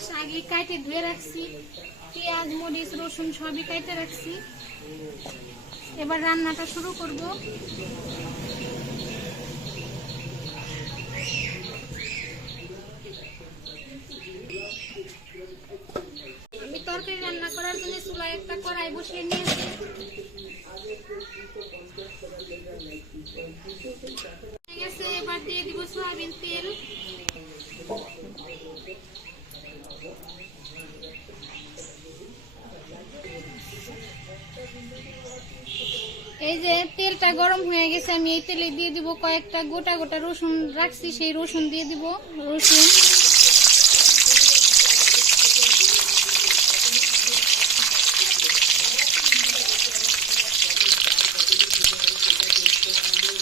আমি হাঁস আগে কাটে ধুয়ে রাখছি, পেঁয়াজ, মরিচ, রসুন সবই কাটে রাখছি। এবার রান্নাটা শুরু করব। আমি তরকারি রান্না করার জন্য চুলায় একটা কড়াই বসিয়ে নিয়েছি। এবার দিয়ে দিব সয়াবিন তেল। এই যে তেলটা গরম হয়ে গেছে, আমি এই তেলে দিয়ে দিব কয়েকটা গোটা গোটা রসুন। রাখছি সেই রসুন দিয়ে দিব, রসুন।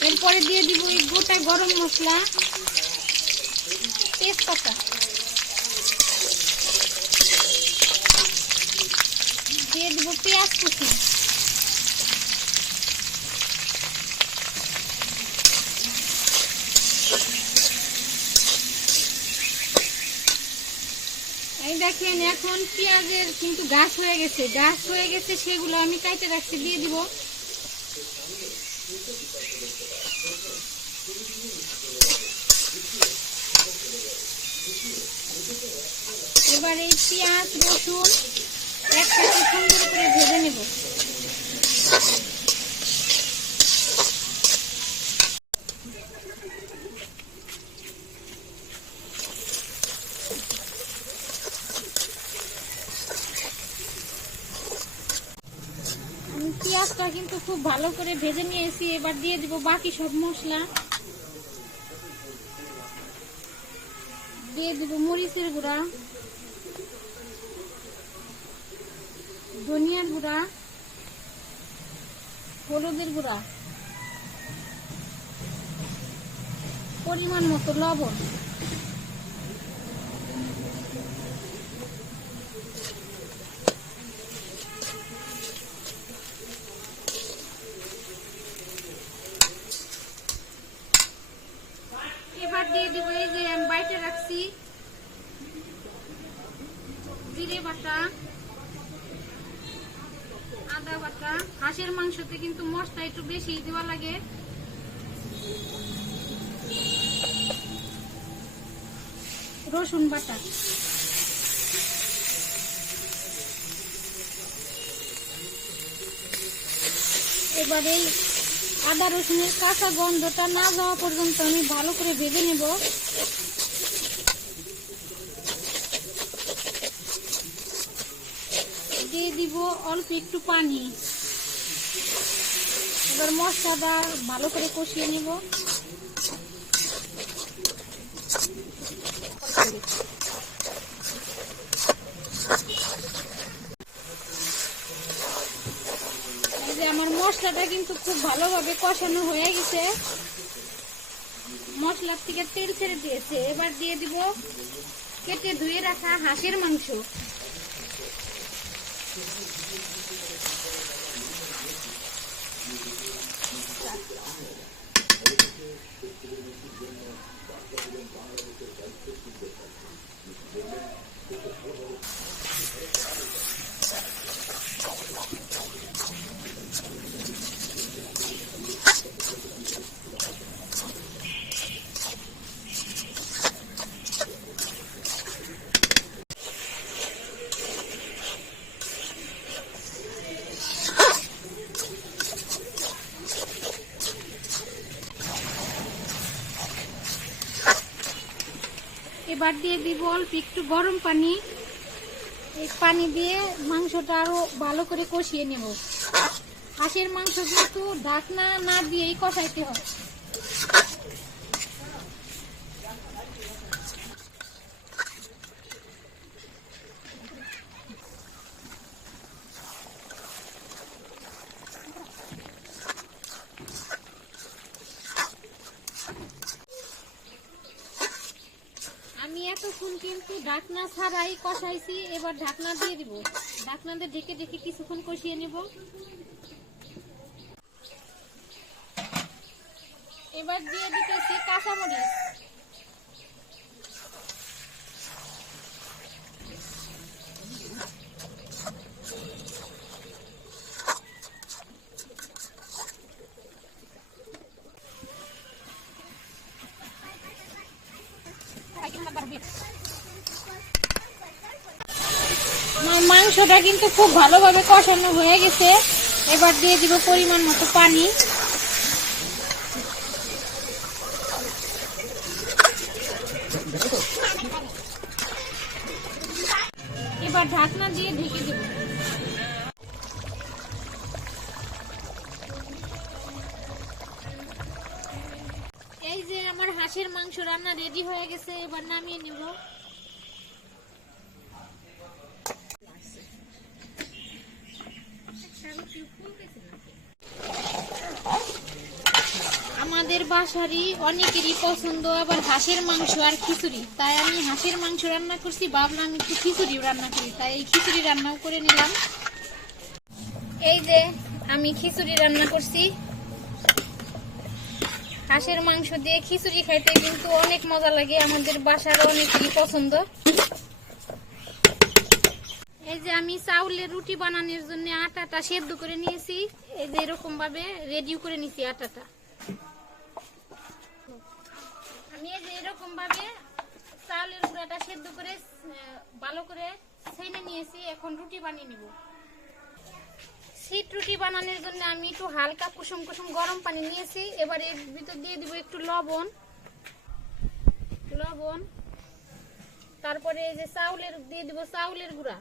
এরপরে দিয়ে দিব এই গোটা গরম মশলা। তেজপাতা। দিয়ে দিব পেঁয়াজ কুচি এই দেখেন, এখন পেঁয়াজের কিন্তু গাছ হয়ে গেছে। গাছ হয়ে গেছে, সেগুলো আমি কাইটে রাখছি, দিয়ে দিব। এবার এই পেঁয়াজ, রসুন একসাথে সুন্দর করে ভেজে নেব আমি পেঁয়াজটা কিন্তু খুব ভালো করে ভেজে নিয়েছি, এবার দিয়ে দিব বাকি সব মশলা। দিয়ে দিব মরিচের গুঁড়া, ধনিয়ার গুঁড়া, হলুদের গুঁড়া, পরিমাণ মতো লবণ এবার দিয়ে দিব এই যে আমি বাইটে রাখছি জিরে বাটা আদা বাটা হাঁসের মাংসতে কিন্তু বেশি দেওয়া লাগে। রসুন বাটা। এবার আদা রসুনের কাঁচা গন্ধটা না যাওয়া পর্যন্ত আমি ভালো করে ভেজে নেব। দিয়ে দিব অল্প একটু পানি। এবার মশলাটা ভালো করে কষিয়ে নেব। আমার মশলাটা কিন্তু খুব ভালোভাবে কষানো হয়ে গেছে। মশলার থেকে তেল ছেড়ে দিয়েছে। এবার দিয়ে দিব কেটে ধুয়ে রাখা হাঁসের মাংস। Thank you. এবার দিয়ে দিব অল্প একটু গরম পানি। এই পানি দিয়ে মাংসটা আরও ভালো করে কষিয়ে নেব। হাঁসের মাংস কিন্তু ঢাকনা না দিয়েই কষাইতে হয় আমি এতক্ষণ কিন্তু ঢাকনা ছাড়াই কষাইছি, এবার ঢাকনা দিয়ে দিব। ঢাকনা দিয়ে ঢেকে ঢেকে কিছুক্ষণ কষিয়ে নেব। এবার দিয়ে দিতেছি কাঁচামরিচ আমার মাংসটা কিন্তু খুব ভালোভাবে কষানো হয়ে গেছে। এবার দিয়ে দিব পরিমাণ মতো পানি। এবার ঢাকনা দিয়ে ঢেকে দেব। এই যে আমার হাঁসের মাংস রান্না রেডি হয়ে গেছে, এবার নামিয়ে নেব। বাসারই অনেকেরই পছন্দ, আবার হাঁসের মাংস আর খিচুড়ি। তাই আমি হাঁসের মাংস রান্না করছি, ভাবলাম একটু খিচুড়ি রান্না করি। তাই এই খিচুড়ি রান্নাও করে নিলাম। এই যে আমি খিচুড়ি রান্না করছি। হাঁসের মাংস দিয়ে খিচুড়ি খাইতে কিন্তু অনেক মজা লাগে, আমাদের বাসার অনেকেরই পছন্দ। এই যে আমি চাউলের রুটি বানানোর জন্য আটাটা সেদ্ধ করে নিয়েছি। এই যে এরকম ভাবে রেডি করে নিয়েছি আটাটা আমি এই যে এরকম ভাবে চাউলের গুঁড়াটা সেদ্ধ করে ভালো করে ছেনে নিয়েছি। এখন রুটি বানিয়ে নিব। শীত রুটি বানানোর জন্য আমি একটু হালকা কুসুম কুসুম গরম পানি নিয়েছি। এবার এর ভিতর দিয়ে দিব একটু লবণ। লবণ। তারপরে এই যে চাউলের, দিয়ে দিব চাউলের গুঁড়া।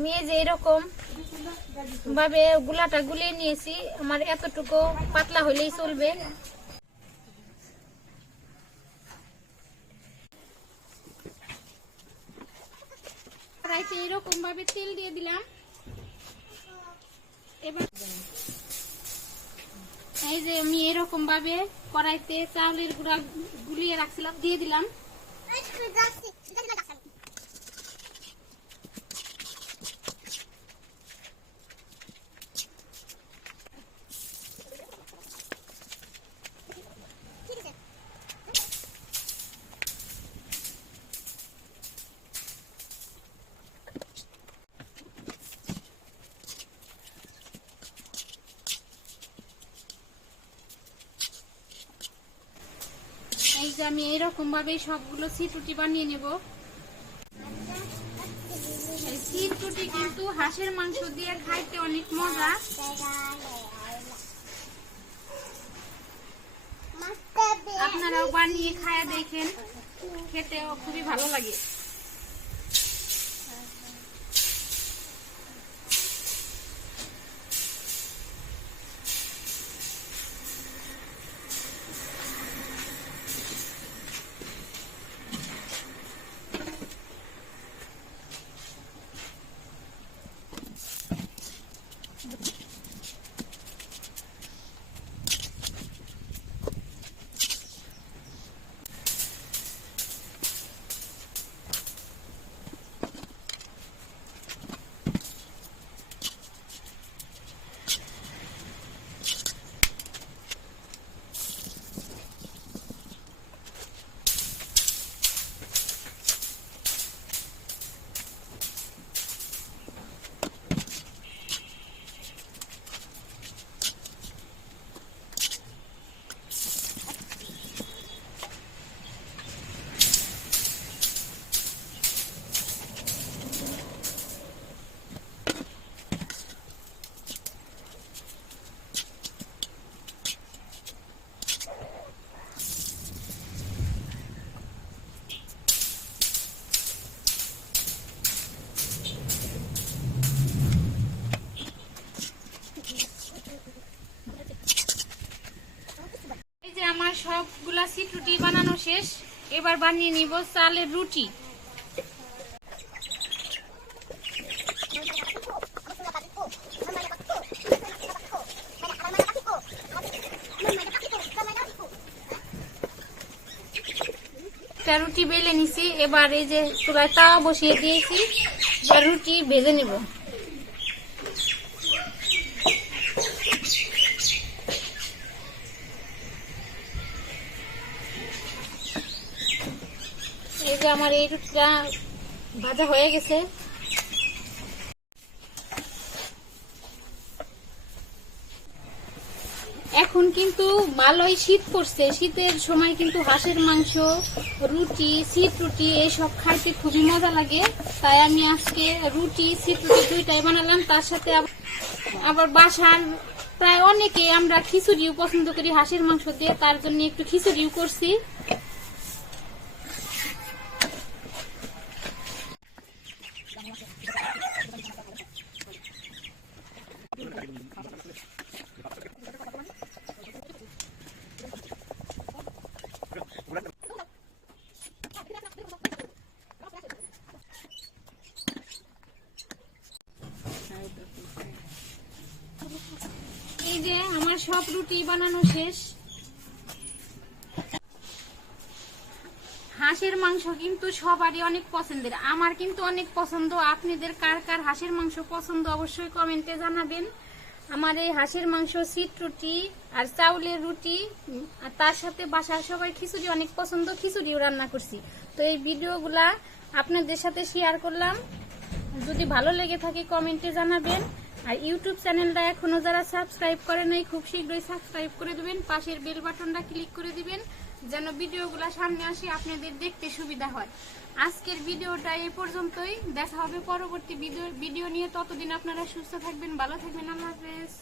আমি এই যে এরকম ভাবে গুলাটা গুলিয়ে নিয়েছি আমার এতটুকু পাতলা হলেই চলবে। কড়াইতে এরকম ভাবে তেল দিয়ে দিলাম। এবার এই যে আমি এরকম ভাবে কড়াইতে চাউলের গুঁড়া গুলিয়ে রাখছিলাম দিয়ে দিলাম। যে আমি এরকম ভাবে সবগুলো সিটুটি বানিয়ে নেব। সিটুটি কিন্তু হাঁসের মাংস দিয়ে খাইতে অনেক মজা। আপনারাও বানিয়ে খায়া দেখেন, খেতেও খুবই ভালো লাগে। শেষ। এবার বানিয়ে নিব চালের রুটি। রুটি বেলে নিছি। এবার এই যে চুলায় তাওয়া বসিয়ে দিয়েছি। রুটি ভেজে নিব। যে আমার এই রুটিটা ভাজা হয়ে গেছে। এখন কিন্তু ভালোই শীত পড়ছে। শীতের সময় কিন্তু হাঁসের মাংস, রুটি শীত রুটি এইসব খাইতে খুবই মজা লাগে। তাই আমি আজকে রুটি শীত রুটি দুইটাই বানালাম। তার সাথে আবার বাসার প্রায় অনেকে আমরা খিচুড়িও পছন্দ করি হাঁসের মাংস দিয়ে। তার জন্য একটু খিচুড়িও করছি এই যে আমার সব রুটি বানানো শেষ। হাঁসের মাংস কিন্তু সবারই অনেক পছন্দের। আমার কিন্তু অনেক পছন্দ। আপনাদের কার কার হাঁসের মাংস পছন্দ অবশ্যই কমেন্টে জানাবেন। আমার এই হাঁসের মাংস সিট রুটি আর চাউলের রুটি আর তার সাথে বাসার সবাই খিচুড়ি অনেক পছন্দ। খিচুড়িও রান্না করছি। তো এই ভিডিওগুলা আপনাদের সাথে শেয়ার করলাম। যদি ভালো লেগে থাকে কমেন্টে জানাবেন। আর ইউটিউব চ্যানেলটা এখনও যারা সাবস্ক্রাইব করে নাই, খুব শীঘ্রই সাবস্ক্রাইব করে দিবেন। পাশের বেল বাটনটা ক্লিক করে দিবেন, যেন ভিডিওগুলো সামনে আসে আপনাদের দেখতে সুবিধা হয়। আজকের ভিডিওটা এ পর্যন্তই। দেখা হবে পরবর্তী ভিডিও নিয়ে। ততদিন আপনারা সুস্থ থাকবেন, ভালো থাকবেন। আল্লাহ হাফেজ।